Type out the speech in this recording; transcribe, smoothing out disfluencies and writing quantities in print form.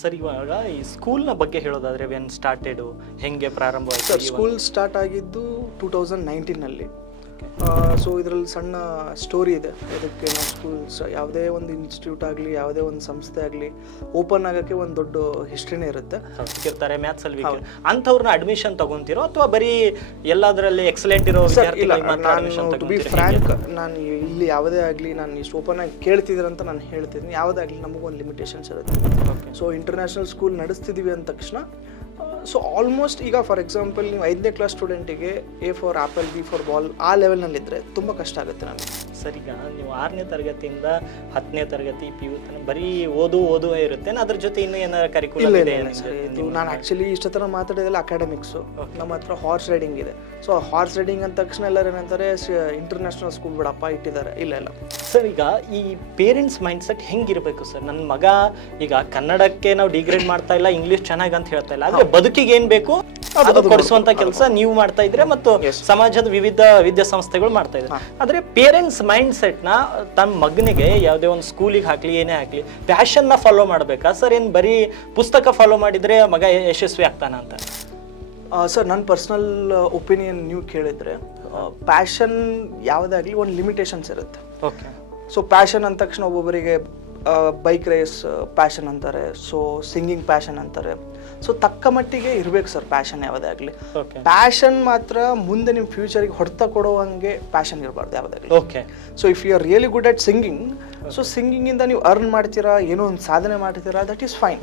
Sir, ಇವಾಗ ಈ ಸ್ಕೂಲ್ನ ಬಗ್ಗೆ ಹೇಳೋದಾದ್ರೆ ವೆನ್ ಸ್ಟಾರ್ಟೆಡು, ಹೆಂಗೆ ಪ್ರಾರಂಭ ಆಯ್ತು? ಸರ್, ಸ್ಕೂಲ್ ಸ್ಟಾರ್ಟ್ ಆಗಿದ್ದು 2019ನಲ್ಲಿ. ಸೊ ಇದರಲ್ಲಿ ಸಣ್ಣ ಸ್ಟೋರಿ ಇದೆ. ಇದಕ್ಕೆ ನಾವು ಸ್ಕೂಲ್ಸ್ ಯಾವುದೇ ಒಂದು ಇನ್ಸ್ಟಿಟ್ಯೂಟ್ ಆಗಲಿ, ಯಾವುದೇ ಒಂದು ಸಂಸ್ಥೆ ಆಗಲಿ ಓಪನ್ ಆಗೋಕ್ಕೆ ಒಂದು ದೊಡ್ಡ ಹಿಸ್ಟ್ರಿನೇ ಇರುತ್ತೆ. ಇರ್ತಾರೆ ಮ್ಯಾಥ್ಸಲ್ಲಿ ಅಂಥವ್ರನ್ನ ಅಡ್ಮಿಷನ್ ತಗೊಂತೀರೋ ಅಥವಾ ಬರೀ ಎಲ್ಲದರಲ್ಲಿ ಎಕ್ಸಲೆಂಟ್ ಇರೋ ಟು ಬಿ ಫ್ರ್ಯಾಂಕ್, ನಾನು ಇಲ್ಲಿ ಯಾವುದೇ ಆಗಲಿ, ನಾನು ಇಷ್ಟು ಓಪನ್ ಆಗಿ ಕೇಳ್ತಿದ್ದೀರಂತ ನಾನು ಹೇಳ್ತಿದ್ದೀನಿ, ಯಾವುದೇ ಆಗಲಿ ನಮಗೊಂದು ಲಿಮಿಟೇಷನ್ಸ್ ಇರುತ್ತೆ. ಸೊ ಇಂಟರ್ನ್ಯಾಷನಲ್ ಸ್ಕೂಲ್ ನಡೆಸ್ತಿದ್ದೀವಿ ಅಂದ ತಕ್ಷಣ, ಸೊ ಆಲ್ಮೋಸ್ಟ್ ಈಗ ಫಾರ್ ಎಕ್ಸಾಂಪಲ್ ನೀವು 5ನೇ ಕ್ಲಾಸ್ ಸ್ಟೂಡೆಂಟಿಗೆ A for apple, B for ball ಆ ಲೆವೆಲ್ನಲ್ಲಿದ್ದರೆ ತುಂಬ ಕಷ್ಟ ಆಗುತ್ತೆ ನನಗೆ. ಸರ್, ಈಗ ನೀವು 6ನೇ ತರಗತಿಯಿಂದ 10ನೇ ತರಗತಿ PU ತನಕ ಬರೀ ಓದು ಇರುತ್ತೆ, ಅದ್ರ ಜೊತೆ ಇನ್ನೂ ಏನಾದ್ರು ಕರಿಕ್ಯುಲಮ್ ಇದೆ? ಇದು ನಾನು ಆ್ಯಕ್ಚುಲಿ ಇಷ್ಟ ಥರ ಮಾತಾಡೋದೆಲ್ಲ ಅಕಾಡೆಮಿಕ್ಸು. ನಮ್ಮ ಹತ್ರ ಹಾರ್ಸ್ ರೈಡಿಂಗ್ ಇದೆ. ಸೊ ಹಾರ್ಸ್ ರೈಡಿಂಗ್ ಅಂದ ತಕ್ಷಣ ಎಲ್ಲರೂ ಏನಂತಾರೆ, ಇಂಟರ್ನ್ಯಾಷನಲ್ ಸ್ಕೂಲ್ ಬಿಡಪ್ಪ ಇಟ್ಟಿದ್ದಾರೆ. ಇಲ್ಲ ಸರ್, ಈಗ ಈ ಪೇರೆಂಟ್ಸ್ ಮೈಂಡ್ಸೆಟ್ ಹೆಂಗಿರಬೇಕು ಸರ್? ನನ್ನ ಮಗ ಈಗ ಕನ್ನಡಕ್ಕೆ ನಾವು ಡಿಗ್ರೇಡ್ ಮಾಡ್ತಾ ಇಲ್ಲ, ಇಂಗ್ಲೀಷ್ ಚೆನ್ನಾಗಿ ಅಂತ ಹೇಳ್ತಾ ಇಲ್ಲ, ಆದರೆ ಬದುಕಿಗೆ ಏನು ಬೇಕು ಅದು ಕೊಡಿಸುವಂತ ಕೆಲಸ ನೀವು ಮಾಡ್ತಾ ಇದ್ರೆ ಮತ್ತು ಸಮಾಜದ ವಿವಿಧ ವಿದ್ಯಾಸಂಸ್ಥೆಗಳು ಮಾಡ್ತಾ ಇದ್ದಾರೆ. ಆದ್ರೆ ಪೇರೆಂಟ್ಸ್ ಮೈಂಡ್ ಸೆಟ್ ನ ತಮ್ಮ ಮಗನಿಗೆ ಯಾವುದೇ ಒಂದು ಸ್ಕೂಲಿಗೆ ಹಾಕ್ಲಿ, ಏನೇ ಹಾಕ್ಲಿ, ಪ್ಯಾಷನ್ ನ ಫಾಲೋ ಮಾಡ್ಬೇಕಾ ಸರ್? ಏನ್ ಬರೀ ಪುಸ್ತಕ ಫಾಲೋ ಮಾಡಿದ್ರೆ ಮಗ ಯಶಸ್ವಿ ಆಗ್ತಾನ ಅಂತ? ಸರ್, ನನ್ನ ಪರ್ಸ್ನಲ್ ಒಪಿನಿಯನ್ ನೀವು ಕೇಳಿದ್ರೆ, ಪ್ಯಾಷನ್ ಯಾವುದಾಗಲಿ ಒಂದು ಲಿಮಿಟೇಷನ್ಸ್ ಇರುತ್ತೆ. ಓಕೆ. ಸೊ ಪ್ಯಾಷನ್ ಅಂದ ತಕ್ಷಣ ಒಬ್ಬೊಬ್ಬರಿಗೆ ಬೈಕ್ ರೇಸ್ ಪ್ಯಾಷನ್ ಅಂತಾರೆ, ಸೊ ಸಿಂಗಿಂಗ್ ಪ್ಯಾಷನ್ ಅಂತಾರೆ. ಸೊ ತಕ್ಕ ಮಟ್ಟಿಗೆ ಇರಬೇಕು ಸರ್ ಪ್ಯಾಷನ್ ಯಾವುದೇ ಆಗಲಿ. ಪ್ಯಾಷನ್ ಮಾತ್ರ ಮುಂದೆ ನಿಮ್ಮ ಫ್ಯೂಚರಿಗೆ ಹೊಡೆತ ಕೊಡುವಂಗೆ ಪ್ಯಾಷನ್ ಇರಬಾರ್ದು ಯಾವುದಾಗಲಿ. Okay. So if you are really good at singing, so ಸಿಂಗಿಂಗಿಂದ ನೀವು ಅರ್ನ್ ಮಾಡ್ತೀರಾ, ಏನೋ ಒಂದು ಸಾಧನೆ ಮಾಡ್ತೀರಾ, ದಟ್ ಈಸ್ ಫೈನ್.